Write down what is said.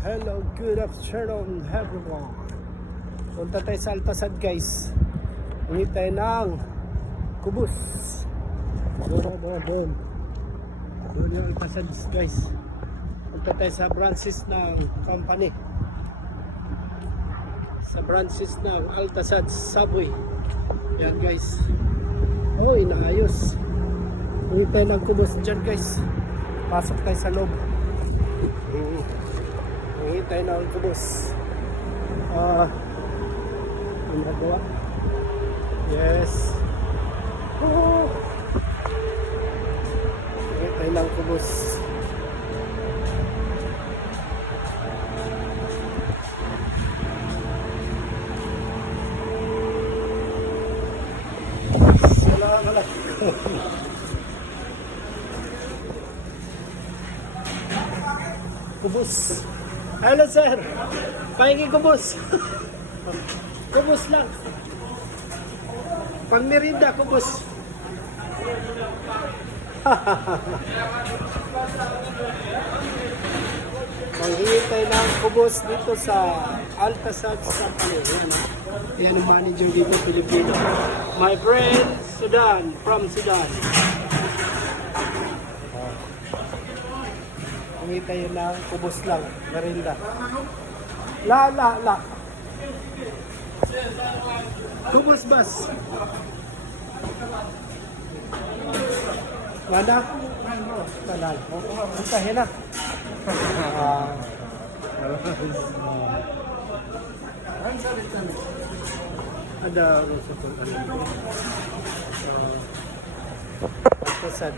Hello, good afternoon everyone. Punta tayo sa Altasad guys. Hingi tayo ng kubus. Doon yung Altasad guys. Punta tayo sa branches ng company. Sa branches ng Altasad Subway. Yan guys. Oh, inaayos. Hingi tayo ng kubus dyan guys. Pasok tayo sa loob. Hingi tayo ng kubos. Ang nagawa. Yes. Hingi tayo ng kubos. Salamat. Kubos. Hello sir. Pahingi kubos. Kubos lang. Pang merinda kubos. Manghingi tayo ng kubos dito sa Altasad Company. Yan ang manager dito, Pilipino. My friend, Sudan, from Sudan. Hingi tayo ng kubos lang, merinda. La. Kubos bas. Wala? Talal. Puntahin na. Ada sa pag-alala. Altasad.